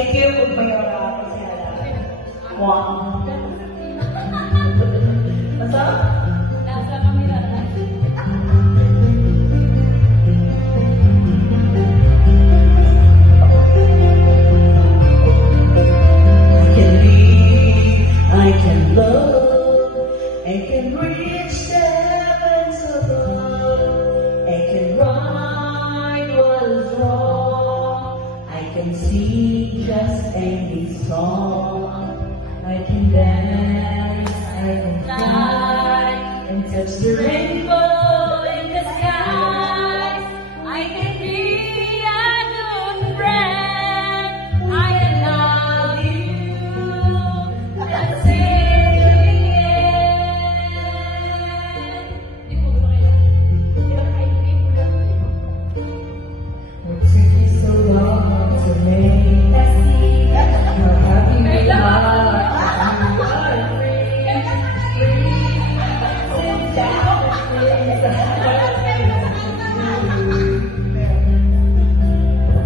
Thank you, Good Mayora. Wow. Masa? Nasa kamila na. I can love, I can reach the heavens above, I can right what is wrong, I can sing just any song, I can dance, I can fly, and touch the rainbow in the sky, I can be a good friend. I can love you. That's it. What took you so long to make us see how happy we are? Sit down and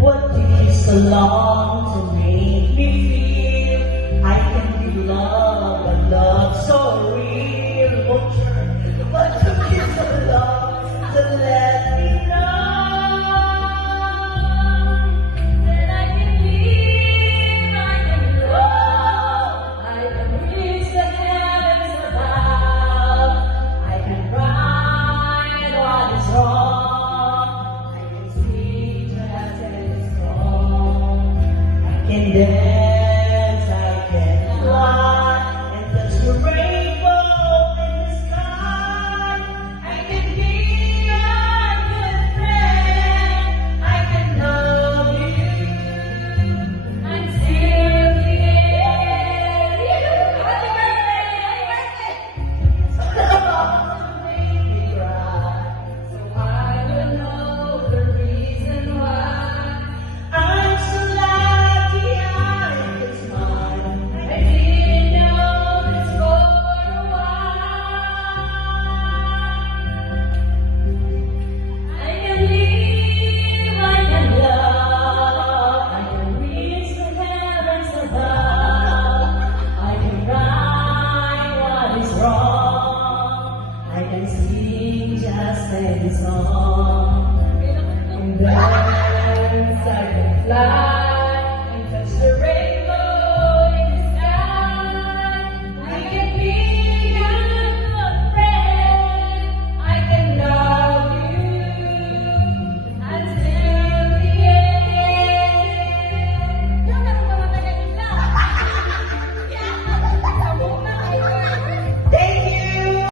what took you so long to make me feel I can be loved and love so real? What took you so long to let me know? That I can live, I can love, I can reach the heavens above, I can right what is wrong. I can sing just any song. I can dance, I can fly, and touch the rainbow in the sky. I can be a good friend. I can love you. I'm still here. Happy birthday! Make me cry, So I don't know the reason why. I'm so lucky I can smile. I didn't know this for a while. I can live, I can love, I can reach the heavens above. I can right what is wrong. I can sing just any song. And dance, I can fly.